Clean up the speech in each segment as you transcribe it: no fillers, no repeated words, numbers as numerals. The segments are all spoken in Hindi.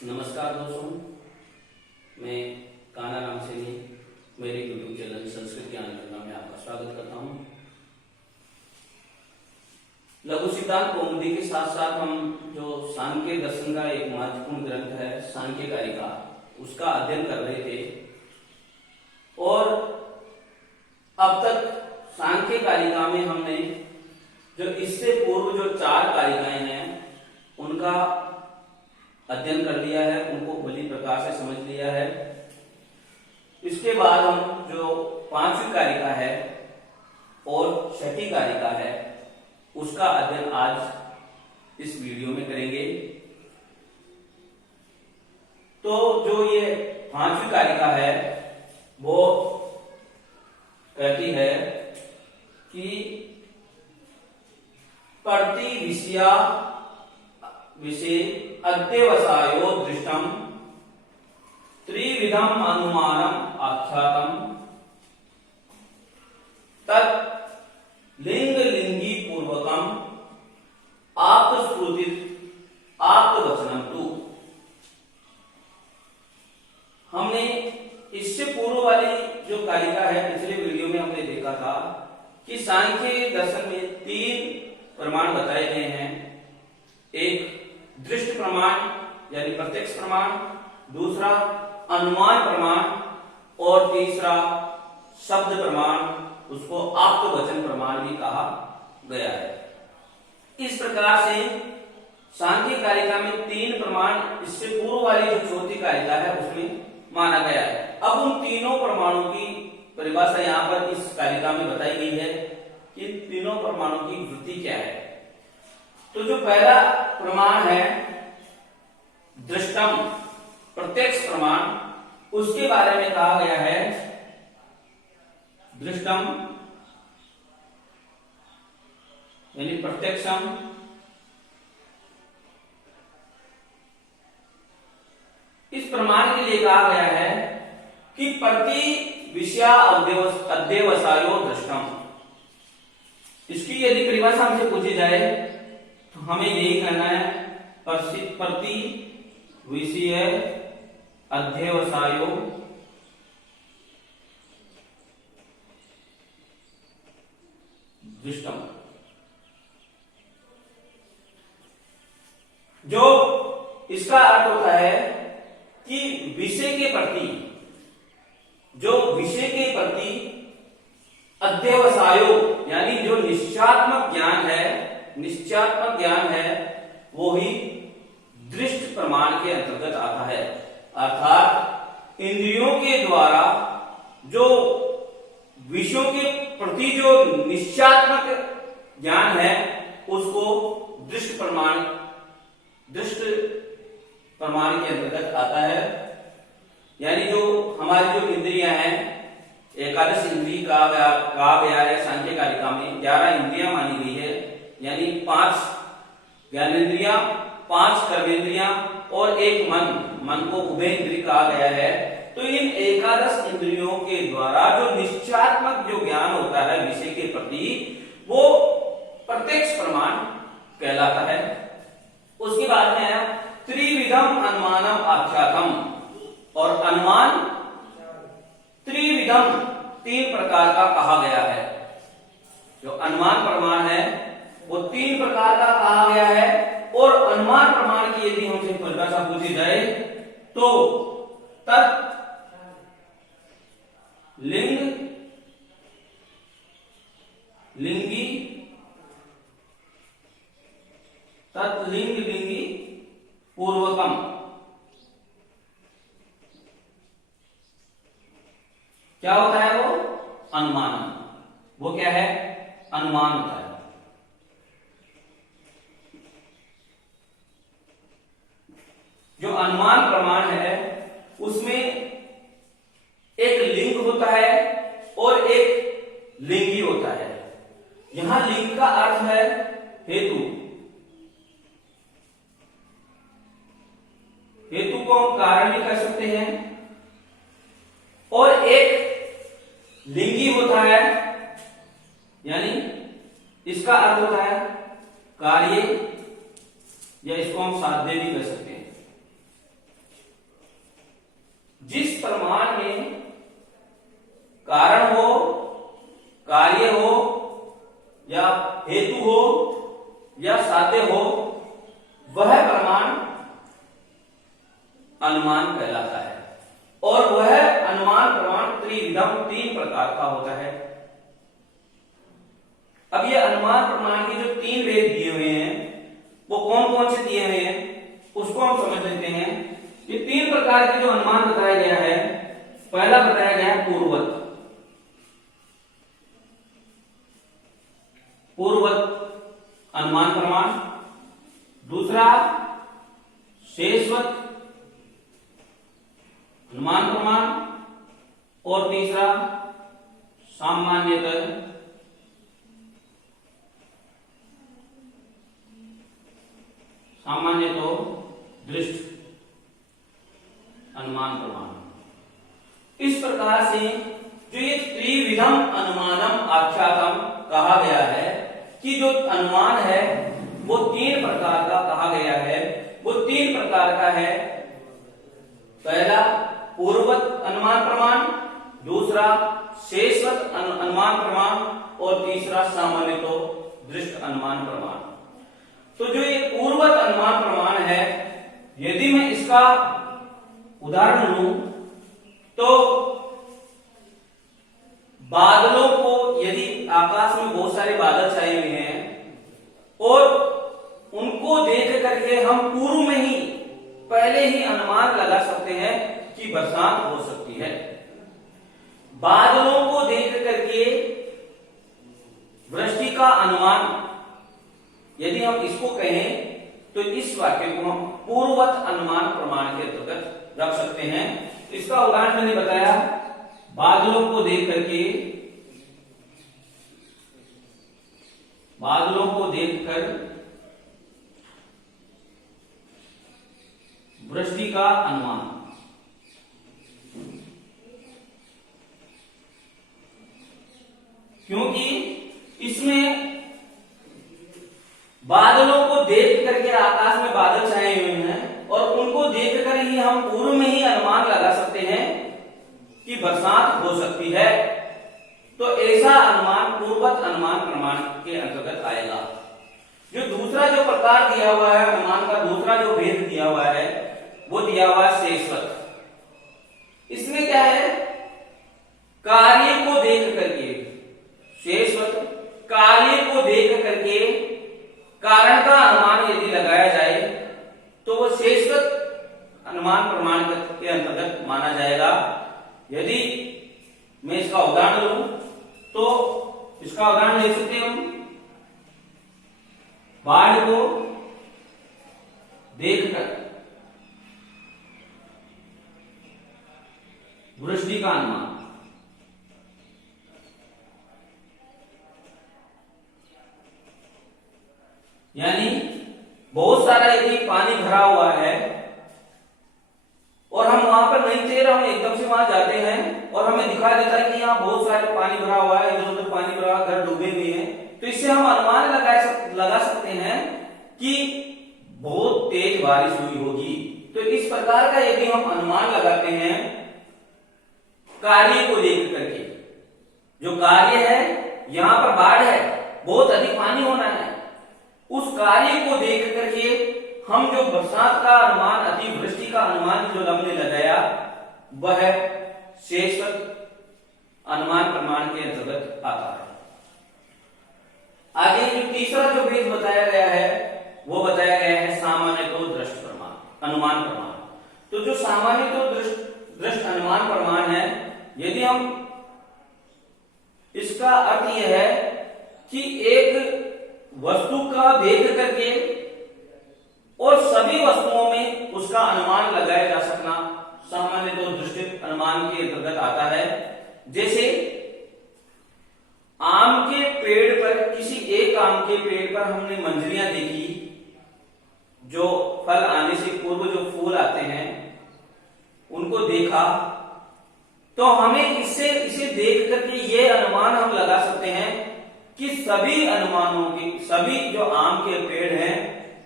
नमस्कार दोस्तों, मैं कान्हा राम सैनी मेरे यूट्यूब चैनल संस्कृत ज्ञान गंगा में आपका स्वागत करता हूं। लघु सिद्धांत कौमुदी के साथ साथ हम जो सांख्य दर्शन का एक महत्वपूर्ण ग्रंथ है सांख्य कारिका, उसका अध्ययन कर रहे थे। और अब तक सांख्य कारिका में हमने जो इससे पूर्व जो 4 कारिकाएं हैं उनका अध्ययन कर लिया है, उनको भली प्रकार से समझ लिया है। इसके बाद हम जो 5वीं कारिका है और 6ठी कारिका है उसका अध्ययन आज इस वीडियो में करेंगे। तो जो ये 5वीं कारिका है वो कहती है कि प्रति विषय अध्यवसायो दृष्टम त्रिविधम अनुमानम आख्यातम तत् लिंग लिंगी पूर्वकम आप्तस्फुटित आप्तवचनम तु। हमने इससे पूर्व वाली जो कारिका है पिछले वीडियो में हमने देखा था कि सांख्य दर्शन में 3 प्रमाण बताए गए हैं। एक दृष्ट प्रमाण यानी प्रत्यक्ष प्रमाण, दूसरा अनुमान प्रमाण और तीसरा शब्द प्रमाण, उसको आप्तवचन प्रमाण भी कहा गया है। इस प्रकार से सांख्य कारिका में 3 प्रमाण इससे पूर्व वाली जो 4थी कारिका है उसमें माना गया है। अब उन तीनों प्रमाणों की परिभाषा यहाँ पर इस कारिका में बताई गई है कि तीनों प्रमाणों की वृत्ति क्या है। तो जो पहला प्रमाण है दृष्टम प्रत्यक्ष प्रमाण, उसके बारे में कहा गया है दृष्टम यानी प्रत्यक्षम इस प्रमाण के लिए कहा गया है कि प्रति विषय अध्यवसायो दृष्टम। इसकी यदि परिभाषा हमसे पूछी जाए तो हमें यही कहना है प्रति विषय अध्यवसायो दृष्टम। जो इसका अर्थ होता है कि विषय के प्रति अध्यवसायो यानी जो निश्चयात्मक ज्ञान है वो ही दृष्ट प्रमाण के अंतर्गत आता है। अर्थात इंद्रियों के द्वारा जो विषयों के प्रति जो निश्चयात्मक ज्ञान है उसको दृष्ट प्रमाण के अंतर्गत आता है। यानी जो हमारी जो इंद्रियां हैं, एकादश इंद्रिय कहा गया है सांख्य कारिका में, 11 इंद्रियां मानी गई है। यानी 5 ज्ञानेंद्रियां, 5 कर्मेंद्रियां और 1 मन को उभय इंद्रिय कहा गया है। तो इन एकादश इंद्रियों के द्वारा जो निश्चयात्मक जो ज्ञान होता है विषय के प्रति वो प्रत्यक्ष प्रमाण कहलाता है। उसके बाद में है त्रिविधम अनुमानम आख्यातम। और अनुमान त्रिविधम 3 प्रकार का कहा गया है। जो अनुमान प्रमाण है वो 3 प्रकार का कहा गया है। और अनुमान प्रमाण की यदि हमसे परिभाषा पूछी जाए तो तत् लिंग लिंगी तत्लिंग लिंगी पूर्वकम। क्या होता है वो? अनुमान। वो क्या है? अनुमान होता है। जो अनुमान प्रमाण है उसमें एक लिंग होता है और एक लिंगी होता है। यहां लिंग का अर्थ है हेतु। हेतु को हम कारण भी कह सकते हैं। और एक लिंगी होता है यानी इसका अर्थ होता है कार्य, या इसको हम साध्य भी कह सकते हैं। जिस प्रमाण में कारण हो, कार्य हो या हेतु हो या साध्य हो, वह प्रमाण अनुमान कहलाता है। और वह अनुमान प्रमाण त्रिविधम, 3 प्रकार का होता है। अब ये अनुमान प्रमाण के जो 3 भेद दिए हुए हैं वो कौन कौन से दिए हुए हैं उसको हम समझ लेते हैं। ये 3 प्रकार के जो अनुमान बताया गया है, पहला बताया गया है पूर्ववत। पूर्ववत अनुमान प्रमाण, दूसरा शेषवत अनुमान प्रमाण और तीसरा सामान्यतः तो दृष्ट अनुमान प्रमाण। इस प्रकार से जो ये त्रिविधम अनुमानम आख्यातम कहा गया है कि जो अनुमान है वो 3 प्रकार का कहा गया है। वो 3 प्रकार का है, पहला पूर्ववत अनुमान प्रमाण, दूसरा शेषवत अनुमान प्रमाण और तीसरा सामान्य तो दृष्ट अनुमान प्रमाण। तो जो ये पूर्ववत अनुमान प्रमाण है, यदि मैं इसका उदाहरण लूं तो बादलों को, यदि आकाश में बहुत सारे बादल छाए हुए हैं और उनको देख करके हम पूर्व में ही पहले ही अनुमान लगा सकते हैं कि बरसात हो सकती है। बादलों को देख करके वृष्टि का अनुमान यदि हम इसको कहें तो इस वाक्य को हम पूर्ववत अनुमान प्रमाण के अंतर्गत रख सकते हैं। इसका उदाहरण मैंने बताया, बादलों को देख करके, बादलों को देखकर वृष्टि का अनुमान। क्योंकि इसमें बादलों को देख करके, आकाश में बादल छाए हुए हैं और उनको देखकर ही हम पूर्व में ही अनुमान लगा सकते हैं कि बरसात हो सकती है। तो ऐसा अनुमान पूर्ववत अनुमान प्रमाण के अंतर्गत आएगा। जो दूसरा जो प्रकार दिया हुआ है अनुमान का, दूसरा जो भेद दिया हुआ है वो दिया हुआ है शेषवत। इसमें क्या है, कार्य को देख करके, शेषवत कार्य को देख करके कारण का अनुमान यदि लगाया जाए तो वो शेषवत अनुमान प्रमाण के अंतर्गत माना जाएगा। यदि मैं इसका उदाहरण लूं तो इसका उदाहरण ले सकते हैं हम, बाढ़ को देखकर वृष्टि का अनुमान। यानी बहुत सारा यदि पानी भरा हुआ है और हम वहां पर नहीं थे, हम एकदम से वहां जाते हैं और हमें दिखाई देता है कि यहाँ बहुत सारे पानी भरा हुआ है, इधर उधर पानी भरा हुआ, घर डूबे हुए हैं, तो इससे हम अनुमान लगा सकते हैं कि बहुत तेज बारिश हुई होगी। तो इस प्रकार का यदि हम अनुमान लगाते हैं कार्य को देख करके, जो कार्य है यहां पर बाढ़ है, बहुत अधिक पानी होना है, उस कार्य को देख करके हम जो बरसात का अनुमान, अतिवृष्टि का अनुमान जो हमने लगाया वह शेषवत अनुमान प्रमाण के अंतर्गत आता है। आगे जो तीसरा जो भेद बताया गया है वो बताया गया है सामान्य तो दृष्ट प्रमाण अनुमान प्रमाण। तो जो सामान्य तो दृष्ट अनुमान प्रमाण है, यदि हम इसका अर्थ यह है कि एक वस्तु का देख करके और सभी वस्तुओं में उसका अनुमान लगाया जा सकना सामान्य तो दृष्टि अनुमान के अंतर्गत आता है। जैसे आम के पेड़ पर, किसी एक आम के पेड़ पर हमने मंजरियां देखी, जो फल आने से पूर्व जो फूल आते हैं उनको देखा, तो हमें इसे देख करके ये अनुमान हम लगा सकते हैं कि सभी अनुमानों की, सभी जो आम के पेड़ हैं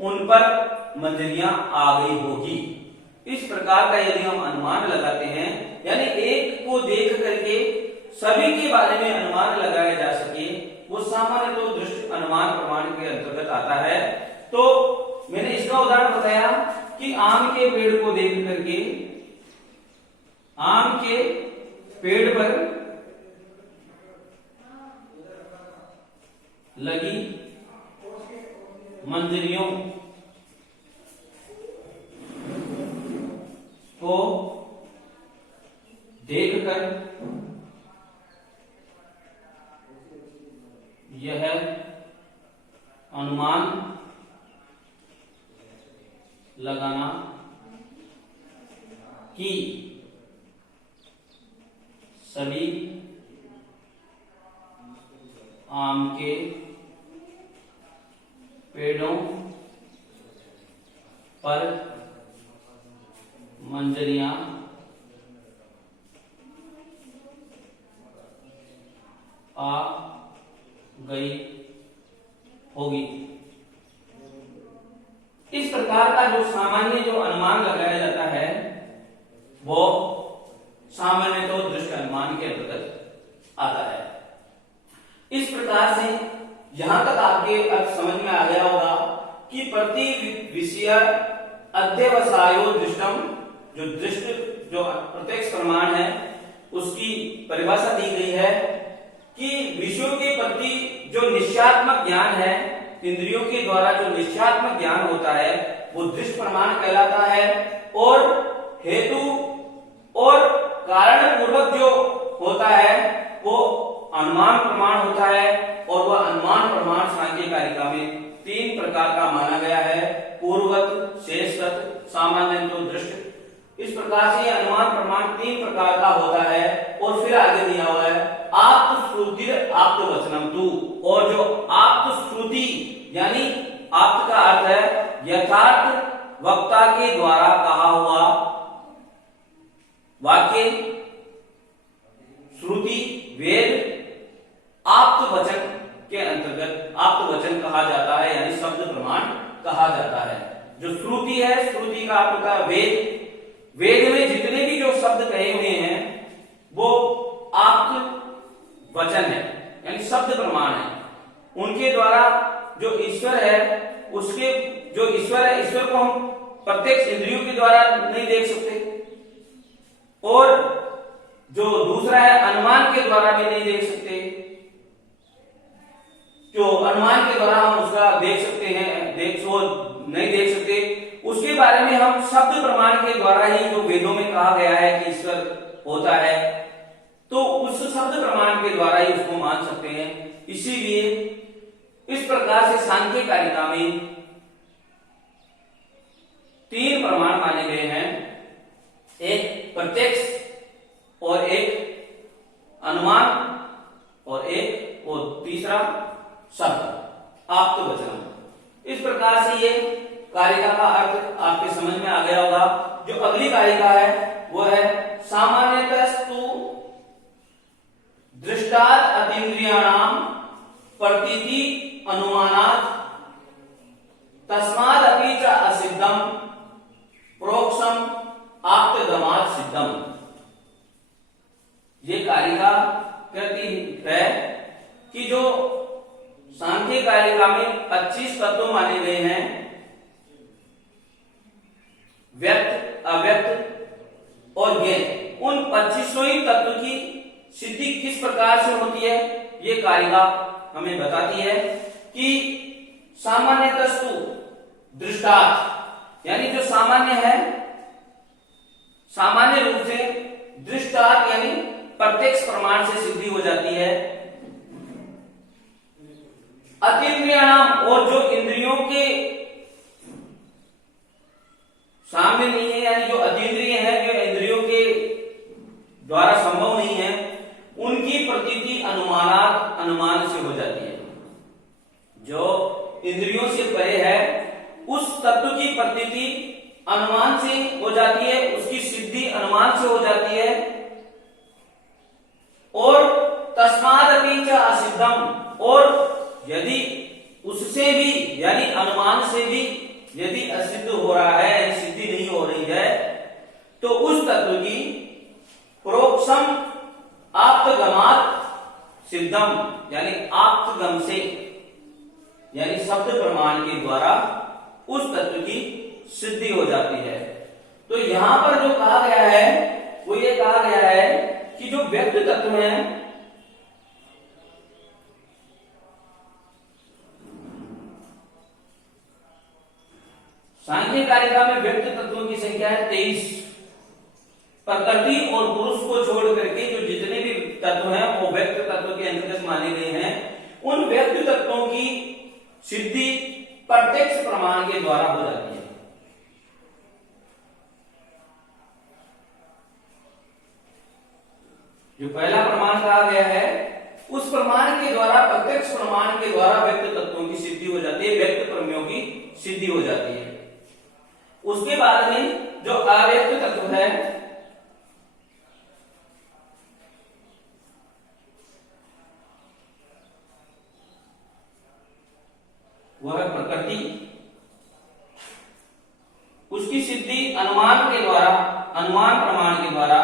उन पर मंजरियां आ गई होगी। इस प्रकार का यदि हम अनुमान लगाते हैं, यानी एक को देख करके सभी के बारे में अनुमान लगाया जा सके, वो सामान्य तो दृष्ट अनुमान प्रमाण के अंतर्गत आता है। तो मैंने इसका उदाहरण बताया कि आम के पेड़ को देख करके आम के पेड़ पर लगी मंजरियों को देखकर यह अनुमान लगाना कि सभी आम के पेड़ों पर मंजरियां आ गई होगी। इस प्रकार का जो सामान्य जो अनुमान लगाया जाता है वो सामान्य तो दृष्ट अनुमान के अंतर्गत आता है। इस प्रकार से यहां तक आपके अर्थ समझ में आ गया होगा कि प्रति विषय अध्यवसायो दृष्टम, जो दृष्ट जो प्रत्यक्ष प्रमाण है उसकी परिभाषा दी गई है कि विषयों के प्रति जो निश्चयात्मक ज्ञान है, इंद्रियों के द्वारा जो निश्चयात्मक ज्ञान होता है वो दृष्ट प्रमाण कहलाता है, और हेतु और कारण पूर्वक जो होता है वो अनुमान प्रमाण होता है। और वह अनुमान प्रमाण सांख्य कारिका में 3 प्रकार का माना गया है, पूर्वगत, शेषगत, सामान्य तो दृष्ट। इस प्रकार से अनुमान प्रमाण 3 प्रकार का होता है। और फिर आगे दिया हुआ है आप्त श्रुति आप्त वचनम तु, और जो आप्त श्रुति यानी आप्त का अर्थ है यथार्थ वक्ता के द्वारा कहा हुआ वाक्य, श्रुति वेद, आप्त वचन के अंतर्गत आप्त वचन कहा जाता है, यानी शब्द प्रमाण कहा जाता है। जो श्रुति है, श्रुति का अर्थ होता है वेद, वेद में जितने भी जो शब्द कहे हुए हैं वो आप्त वचन है, यानी शब्द प्रमाण है। उनके द्वारा जो ईश्वर है, उसके जो ईश्वर है, ईश्वर को हम प्रत्यक्ष इंद्रियों के द्वारा नहीं देख सकते, और जो दूसरा है अनुमान के द्वारा भी नहीं देख सकते। जो अनुमान के द्वारा हम उसका देख सकते हैं, नहीं देख सकते, उसके बारे में हम शब्द प्रमाण के द्वारा ही, जो वेदों में कहा गया है कि ईश्वर होता है, तो उस शब्द प्रमाण के द्वारा ही उसको मान सकते हैं। इसीलिए इस प्रकार से सांख्य कारिका में 3 प्रमाण माने गए हैं, एक प्रत्यक्ष और एक अनुमान और तीसरा शब्द आप्त वचन। इस प्रकार से ये कारिका का अर्थ आपके समझ में आ गया होगा। जो अगली कारिका है वो है सामान्यतस्तु दृष्टात् अतीन्द्रियाणाम प्रतीति अनुमानात् तस्माद् अपि च असिद्धम प्रोक्षम आप्तगमात् सिद्धम। ये कारिका कहती है कि जो सांख्य कारिका में 25 तत्व माने गए हैं, व्यक्त, अव्यक्त और ज्ञेय, उन 25 ही तत्व की सिद्धि किस प्रकार से होती है ये कारिका हमें बताती है कि सामान्यतस्तु दृष्टात्, यानी जो सामान्य है, सामान्य रूप से दृष्टात् यानी प्रत्यक्ष प्रमाण से सिद्धि हो जाती है। अतीन्द्रियाणाम, और जो इंद्रियों के सामने नहीं है, यानी जो अतीन्द्रिय है, जो इंद्रियों के द्वारा संभव नहीं है, उनकी प्रतीति अनुमान से हो जाती है। जो इंद्रियों से परे है उस तत्व की प्रतीति अनुमान से हो जाती है, उसकी सिद्धि अनुमान से हो जाती है। और तस्मादपि च असिद्धम, और यदि उससे भी यानी अनुमान से भी यदि असिद्ध हो रहा है, सिद्धि नहीं हो रही है, तो उस तत्व की प्रोक्षम आप्तगमात सिद्धम, यानी आप्तगम से, यानी शब्द प्रमाण के द्वारा उस तत्व की सिद्धि हो जाती है। तो यहां पर जो कहा गया है वो ये कहा गया है कि जो व्यक्त तत्व है, सांख्य कारिका में व्यक्त तत्वों की संख्या है 23। प्रकृति और पुरुष को छोड़ करके जो जितने भी तत्व हैं वो व्यक्त तत्व के अंतर्गत माने गए हैं। उन व्यक्त तत्वों की सिद्धि प्रत्यक्ष प्रमाण के द्वारा हो जाती है। जो पहला प्रमाण कहा गया है उस प्रमाण के द्वारा, प्रत्यक्ष प्रमाण के द्वारा व्यक्त तत्वों की सिद्धि हो जाती है, व्यक्त प्रमेयों की सिद्धि हो जाती है। उसके बाद में जो अव्यक्त तत्व है वह है प्रकृति। उसकी सिद्धि अनुमान के द्वारा, अनुमान प्रमाण के द्वारा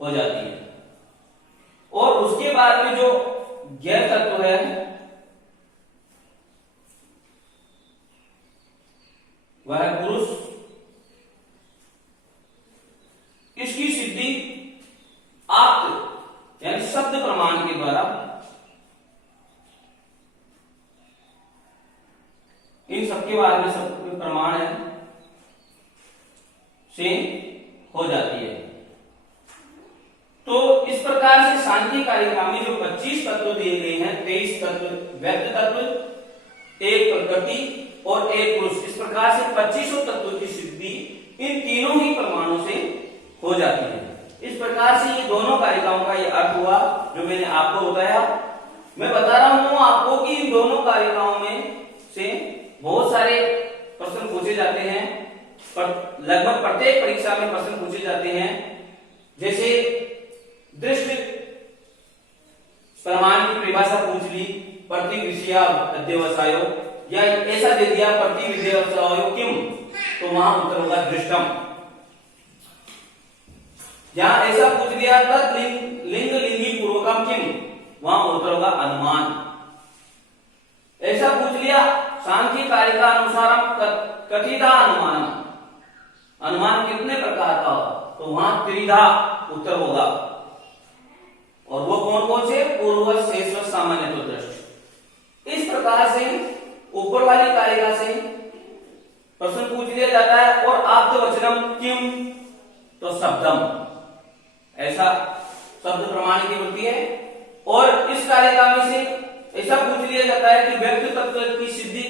हो जाती है। और उसके बाद में जो गैर तत्व है वह है पुरुष। इसकी सिद्धि आप्त यानी शब्द प्रमाण के द्वारा, इन सबके बाद में सब प्रमाण है से हो जाती है। तो इस प्रकार से सांख्य कारिका में जो 25 तत्व दिए गए हैं, 23 तत्व व्यक्त तत्व, एक प्रकृति और एक पुरुष, इस प्रकार से 25 तत्वों की सिद्धि इन तीनों ही प्रमाणों से हो जाती है। इस प्रकार से ये दोनों कारिकाओं का ये अर्थ हुआ जो मैंने आपको बताया। मैं बता रहा हूं आपको कि इन दोनों कारिकाओं में से बहुत सारे प्रश्न पूछे जाते हैं, लगभग प्रत्येक परीक्षा में प्रश्न पूछे जाते हैं। जैसे दृष्ट प्रमाण की परिभाषा पूछ ली, प्रतिविषया अध्यवसायो, या ऐसा दे दिया प्रतिविषयावसायो किम, तो वहां उत्तर होगा दृष्टम। जहां ऐसा पूछ दिया तत् लिंग लिंगी पूर्वकम किम, वहां उत्तर होगा अनुमान। ऐसा पूछ लिया सांख्य कारिका अनुसारम कथिता अनुमान, अनुमान कितने प्रकार का, तो वहां त्रिधा उत्तर होगा। और वो कौन कौन से, पूर्व शेष सामान्य तो दृष्ट। इस प्रकार से ऊपर वाली कारिका से प्रश्न पूछ लिया जाता है। और आप्त वचनम किम, तो शब्दम, ऐसा शब्द प्रमाण की होती है। और इस कारिका में से ऐसा पूछ लिया जाता है कि व्यक्त तत्व की सिद्धि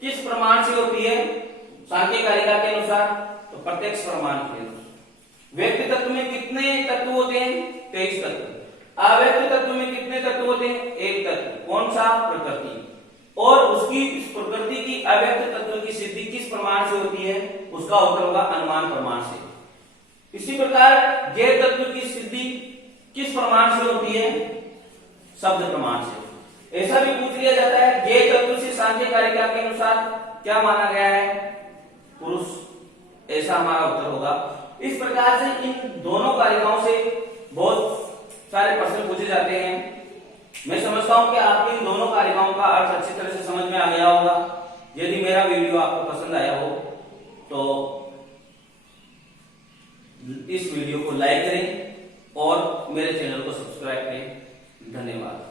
किस प्रमाण से होती है सांख्य कारिका के अनुसार, तो प्रत्यक्ष प्रमाण के अनुसार। व्यक्त तत्व में कितने तत्व होते हैं, 23 तत्व। अव्यक्त तत्व में कितने तत्व होते हैं, एक तत्व, कौन सा, प्रकृति। और उसकी इस प्रकृति की अव्यक्त तत्व की सिद्धि किस प्रमाण से होती है, उसका उत्तर होगा अनुमान प्रमाण से। इसी प्रकार गैर तत्व की सिद्धि किस प्रमाण से होती है, शब्द प्रमाण से। ऐसा भी पूछ लिया जाता है गैर तत्व से सांख्य कारिका के अनुसार क्या माना गया है, पुरुष, ऐसा हमारा उत्तर होगा। इस प्रकार से इन दोनों कारिकाओं से बहुत सारे प्रश्न पूछे जाते हैं। मैं समझता हूं कि आपको इन दोनों कारिकाओं का अर्थ अच्छी तरह से समझ में आ गया होगा। यदि मेरा वीडियो आपको पसंद आया हो तो इस वीडियो को लाइक करें और मेरे चैनल को सब्सक्राइब करें। धन्यवाद।